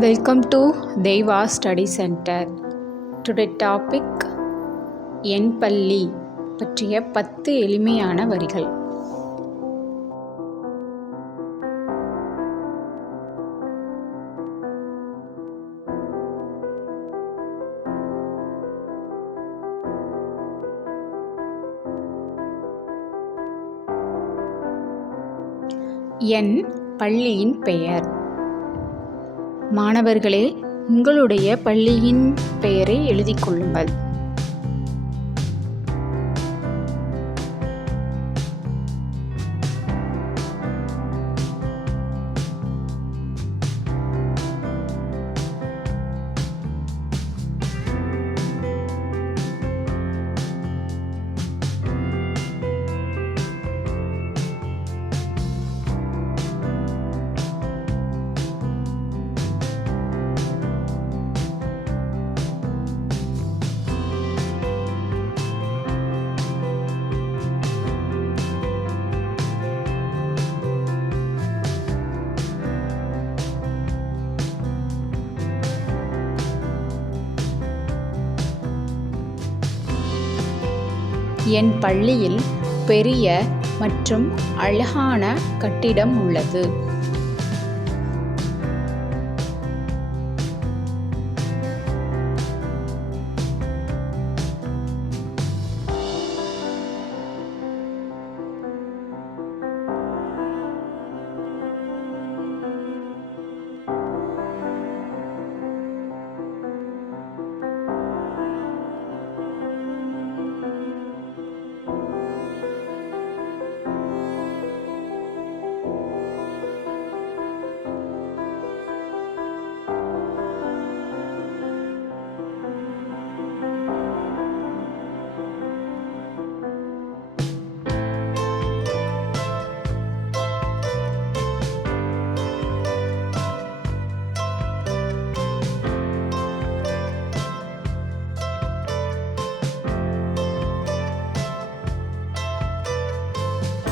Welcome to Deiva study centre today topic என் பள்ளி பற்றிய பத்து எளிமையான வரிகள். என் பள்ளியின் பெயர். மாணவர்களே உங்களுடைய பள்ளியின் பெயரை எழுதிக் கொள்ளுங்கள். என் பள்ளியில் பெரிய மற்றும் அழகான கட்டிடம் உள்ளது.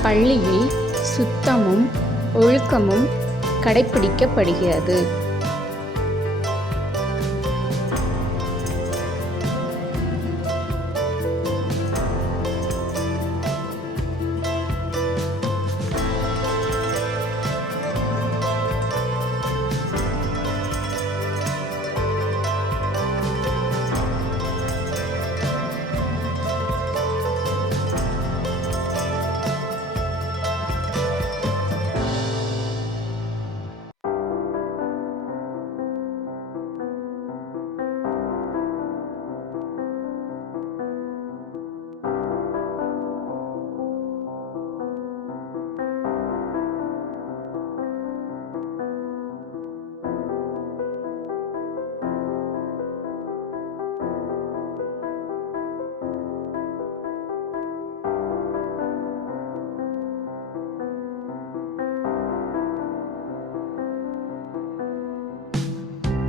பள்ளியில் சுத்தமும் ஒழுக்கமும் கடைப்பிடிக்கப்படுகிறது.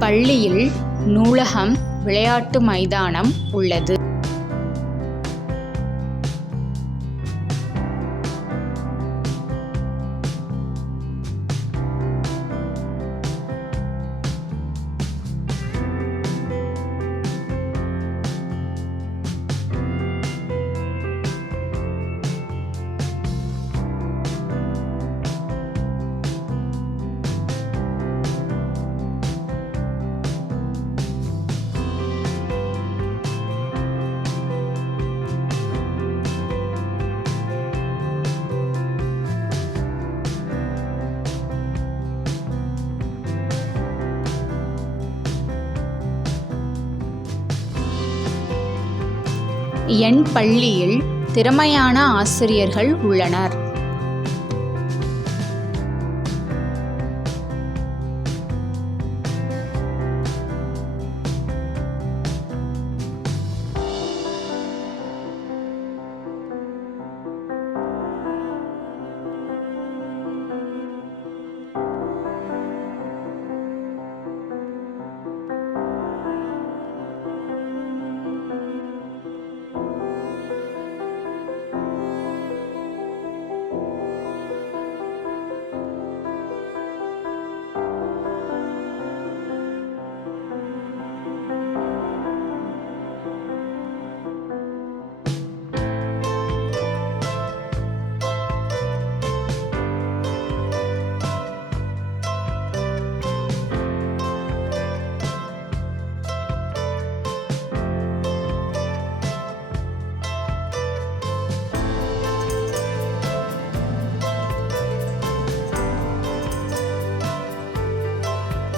பள்ளியில் நூலகம் விளையாட்டு மைதானம் உள்ளது. என் பள்ளியில் திறமையான ஆசிரியர்கள் உள்ளனர்.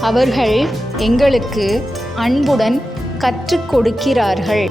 அவர்கள் எங்களுக்கு அன்புடன் கற்றுக் கொடுக்கிறார்கள்.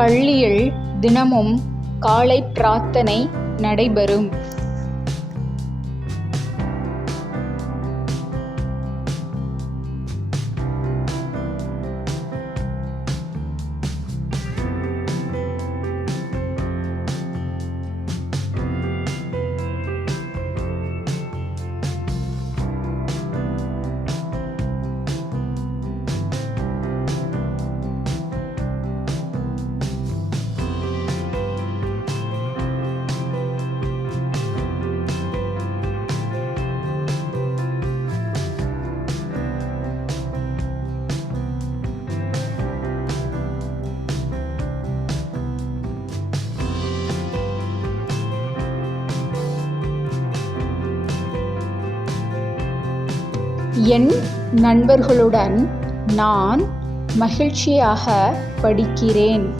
பள்ளியில் தினமும் காலை பிரார்த்தனை நடைபெறும். என் நண்பர்களுடன் நான் மகிழ்ச்சியாக படிக்கிறேன்.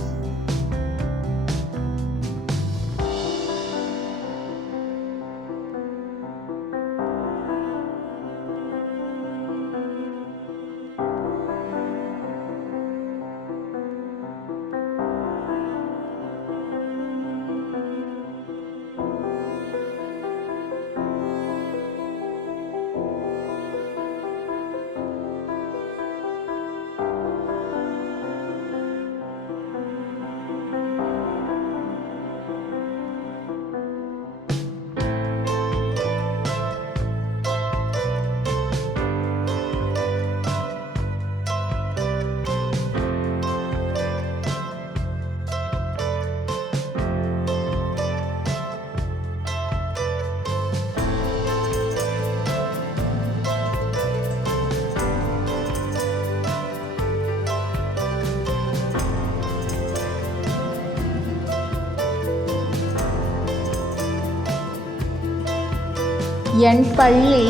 என் பள்ளி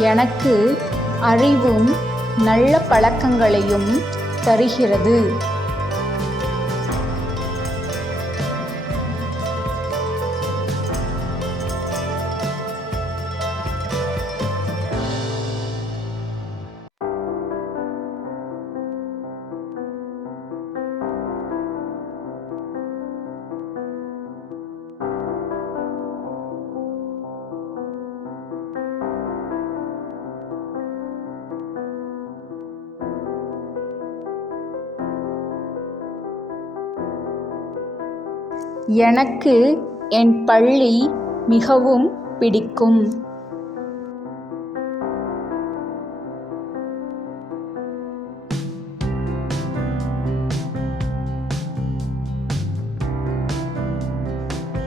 எனக்கு அறிவும் நல்ல பழக்கங்களையும் தருகிறது. எனக்கு என் பள்ளி மிகவும் பிடிக்கும்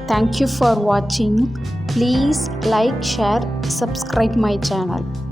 Thank you for watching. Please like, share, subscribe my channel.